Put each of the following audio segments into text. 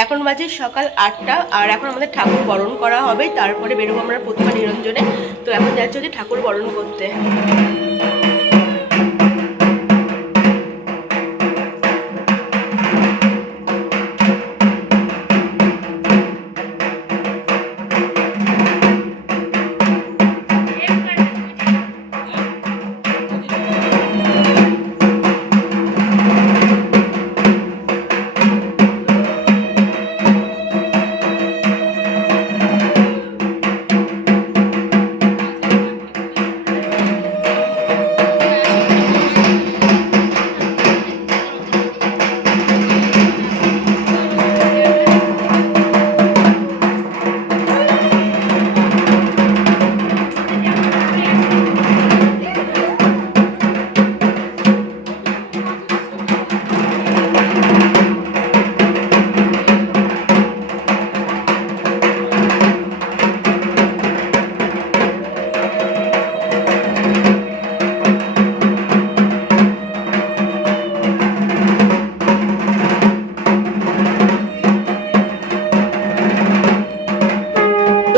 এখন বাজে সকাল 8টা, আর এখন আমাদের ঠাকুর বরণ করা হবে, তারপরে বেরোবো আমরা প্রতিমা নিরঞ্জনে। তো এখন যাচ্ছি হচ্ছে ঠাকুর বরণ করতে।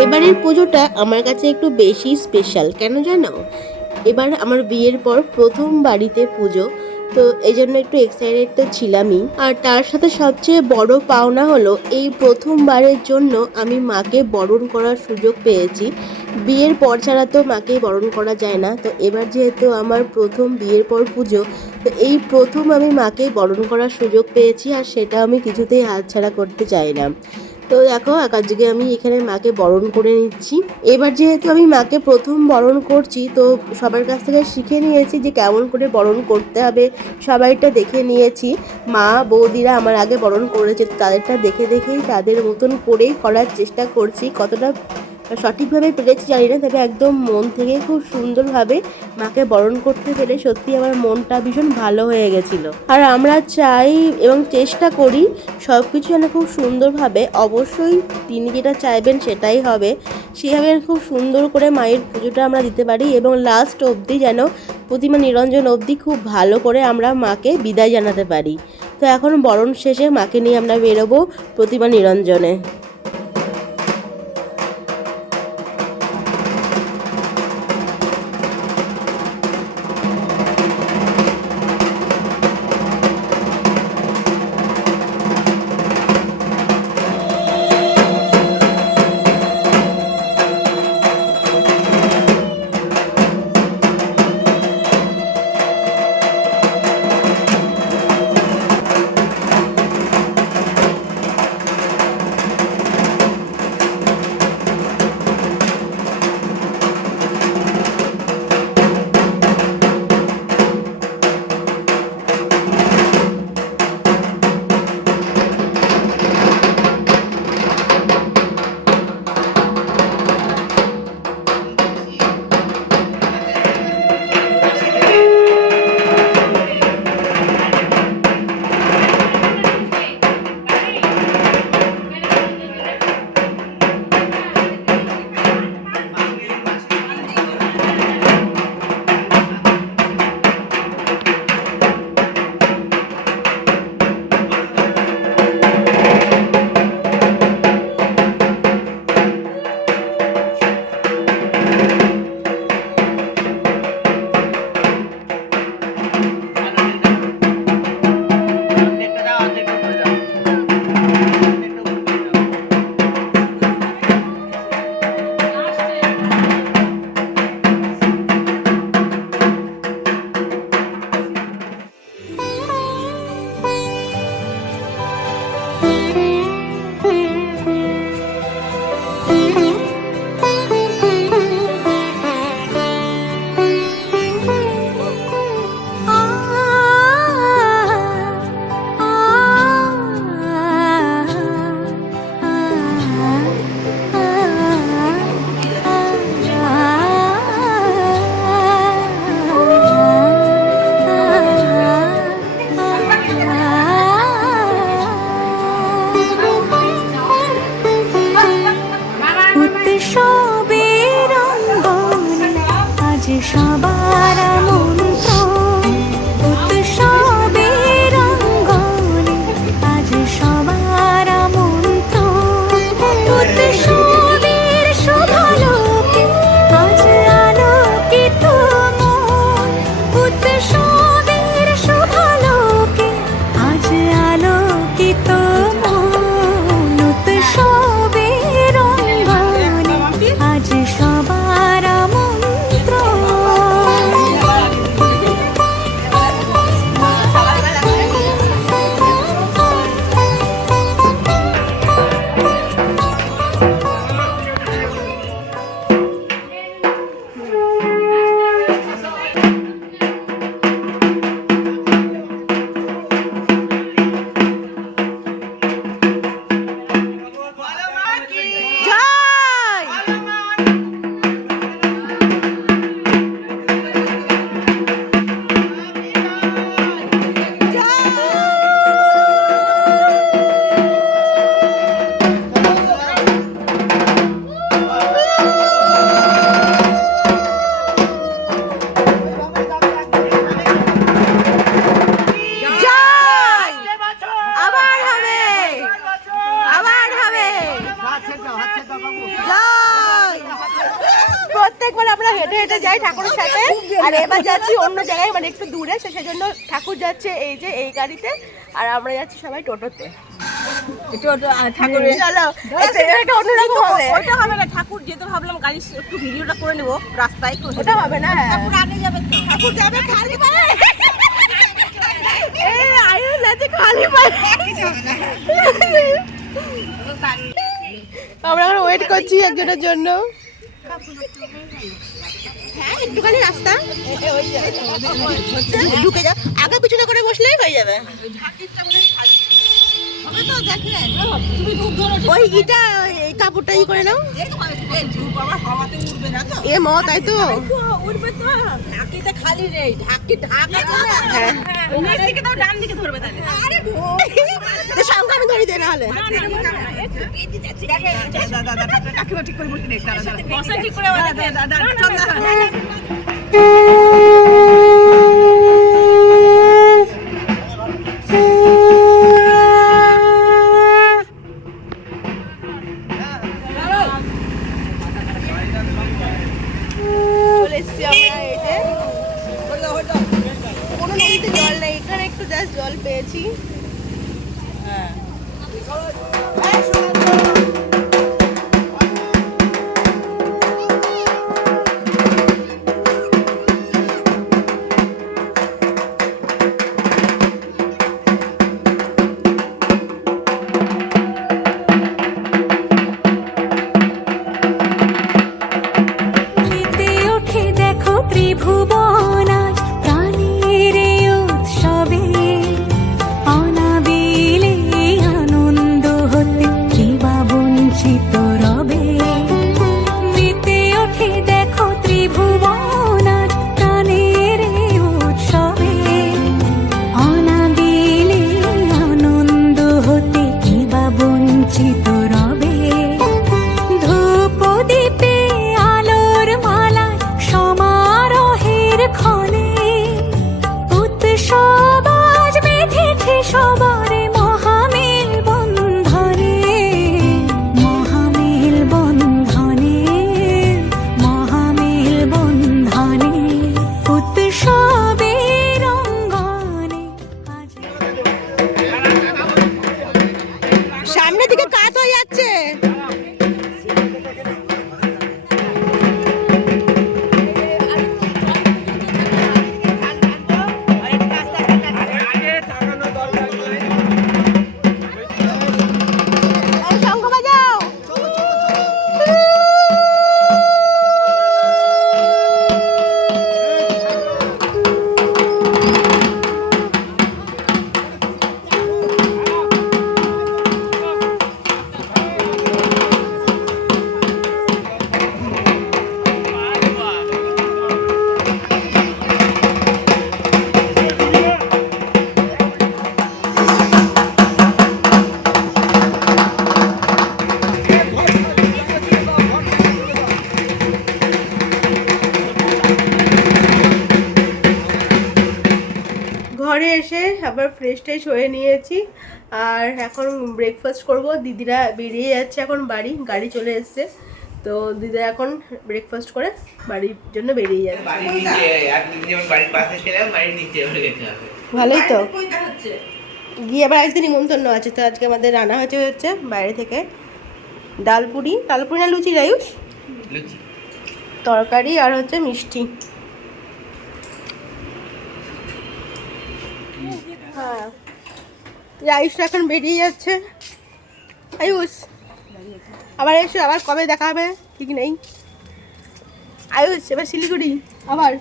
এবারের পুজোটা আমার কাছে একটু বেশি স্পেশাল, কেন জানো? এবার আমার বিয়ের পর প্রথম বাড়িতে পুজো, তো এই জন্য একটু এক্সাইটেড তো ছিলামই। আর তার সাথে সবচেয়ে বড় পাওনা হলো এই প্রথমবারের জন্য আমি মাকে বরণ করার সুযোগ পেয়েছি। বিয়ের পর ছাড়া তো মাকে বরণ করা যায় না, তো এবার যেহেতু আমার প্রথম বিয়ের পর পুজো, তো এই প্রথম আমি মাকে বরণ করার সুযোগ পেয়েছি, আর সেটা আমি কিছুতেই হাতছাড়া করতে চাই না। তো দেখো আজকে আমি এখানে মাকে বরণ করে নিচ্ছি। এবার যেহেতু আমি মাকে প্রথম বরণ করছি, তো সবার কাছ থেকে শিখে নিয়েছি যে কেমন করে বরণ করতে হবে, সবাইটা দেখে নিয়েছি। মা বৌদিরা আমার আগে বরণ করেছে, তাদেরটা দেখে দেখেই তাদের মতন করেই করার চেষ্টা করছি। কতটা সঠিকভাবে পেরেছি জানি না, তবে একদম মন থেকে খুব সুন্দরভাবে মাকে বরণ করতে পেরে সত্যি আমার মনটা ভীষণ ভালো হয়ে গেছিলো। আর আমরা চাই এবং চেষ্টা করি সব কিছু যেন খুব সুন্দরভাবে, অবশ্যই তিনি যেটা চাইবেন সেটাই হবে, সেভাবে খুব সুন্দর করে মায়ের পুজোটা আমরা দিতে পারি, এবং লাস্ট অবধি যেন প্রতিমা নিরঞ্জন অবধি খুব ভালো করে আমরা মাকে বিদায় জানাতে পারি। তো এখন বরণ শেষে মাকে নিয়ে আমরা বেরোবো প্রতিমা নিরঞ্জনে। প্রত্যেকবার আমরা হেঁটে হেঁটে যাই ঠাকুরের সাথে, আর এবার যাচ্ছি অন্য জায়গায়, মানে একটু দূরে, সেজন্য ঠাকুর যাচ্ছে এই যে এই গাড়িতে, আর আমরা যাচ্ছি সবাই টোটোতে। ঠাকুর যেতে ভাবলাম গাড়ি একটু ভিডিওটা করে নেবো রাস্তায়, ওটা হবে না, ঠাকুর আগে যাবে তো, ঠাকুর যাবে খালি পায়ে। আয়ুষ যাচ্ছে খালি পায়ে। আমরা এখন ওয়েট করছি একজনের জন্য। হ্যাঁ একটুখানি রাস্তা ঢুকে যাও, আগে পিছনে করে বসলেই হয়ে যাবে। ওই ইটা এই কাপড়টা ই করে নাও, এ ম তাই তো উঠবে তো, ঢাকিতে খালি নেই, ঢাকি ঢাকা দিকে দাও, ডান দিকে ধরবে তাহলে। সঙ্গে আমি ধরি দে, নাহলে ঠিক করে বসে ঠিক করে চলে এসছি আমরা। এই যে কোনো নদীতে জল নেই, এখানে একটু জাস্ট জল পেয়েছি। সামনের দিকে কাত হয়ে যাচ্ছে। ঘরে এসে আবার ফ্রেশ ট্রেশ হয়ে নিয়েছি, আর এখন ব্রেকফাস্ট করব। দিদিরা বেরিয়ে যাচ্ছে এখন বাড়ি, গাড়ি চলে এসছে, তো দিদিরা এখন ব্রেকফাস্ট করে বাড়ির জন্য বেরিয়ে যাচ্ছে। ভালোই তো, গিয়ে আবার আজকে নিমন্ত্রণ আছে, তো আজকে আমাদের রান্না হচ্ছে বাইরে থেকে ডালপুরি না লুচি, আয়ুষ তরকারি আর হচ্ছে মিষ্টি। হ্যাঁ আয়ুষ এখন বেরিয়ে যাচ্ছে। আয়ুষ আবার এসো, আবার কবে দেখা হবে ঠিক নেই। আয়ুষ এবার শিলিগুড়ি, আবার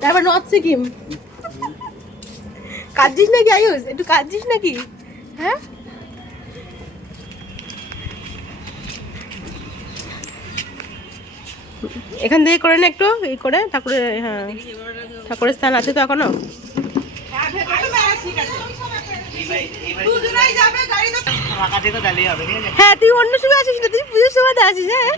তারপর নর্থ সিকিম। কাঁদছিস নাকি আয়ুষ, একটু কাঁদছিস নাকি? হ্যাঁ এখান থেকে করে না একটু এই করে ঠাকুরের, হ্যাঁ ঠাকুরের স্থান আছে তো এখনো। হ্যাঁ তুই অন্য সময় আসিস না, তুই পুজোর সময় আসিস। হ্যাঁ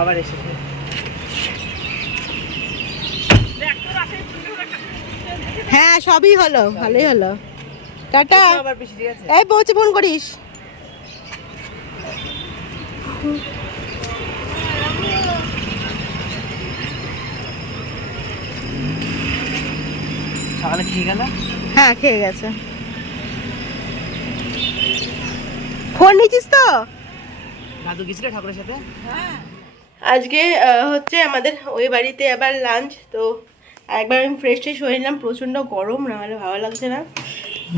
আবার এসে হ্যাঁ সবই হলো, ভালোই হলো। টাটা। আবার বেশি ঠিক আছে এই পৌঁছে ফোন করিস। সকালে খেয়ে গেল হ্যাঁ খেয়ে গেছে। ফোন নিচ্ছিস তো? দাদু গেছিল ঠাকুরের সাথে আজকে হচ্ছে আমাদের ওই বাড়িতে আবার লাঞ্চ, তো একবার আমি ফ্রেশ ট্রেশ হয়ে নিলাম, প্রচণ্ড গরম, না হলে ভালো লাগছে না।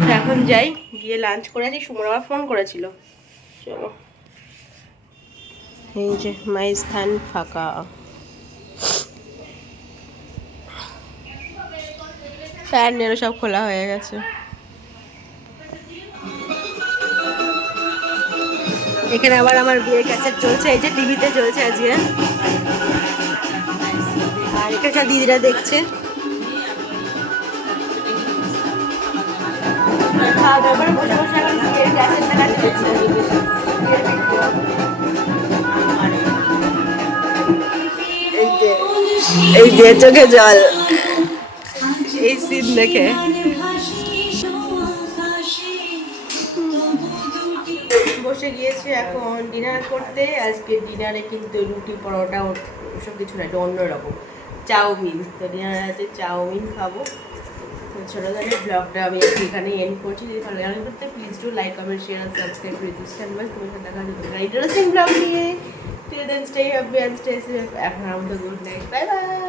তো এখন যাই, গিয়ে লাঞ্চ করে আসি। সুমন আবার ফোন করেছিল। চলো, এই যে মাই স্থান ফাঁকা। প্যান্ডেলও সব খোলা হয়ে গেছে। এখানে আবার আমার বিয়ের ক্যাসেট চলছে, এই যে টিভিতে চলছে আজকে। আর এখানে সব দিদিরা দেখছে। খাওয়া দাওয়া করে বসে বসে এখন বিয়ের ক্যাসেট দেখা চলছে। এই যে চোখে জল এই সিন দেখে। বসে গিয়েছি এখন ডিনার করতে। আজকে ডিনারে কিন্তু রুটি পরোটা ওসব কিছু না, এটা অন্যরকম চাউমিন। তো ডিনারে আছে চাউমিন খাবো। তো ছোটো ধরনের ব্লগটা আমি এখানে এন্ড করছি। যদি ভালো লাগে করতে please to like comment share আর সাবস্ক্রাইব করে দিস। তোমার সাথে দেখা যাবে ইন্টারেস্টিং ব্লগ নিয়ে। Till then stay happy and stay safe. এখন আমাদের গুড নাইট, বাই বাই।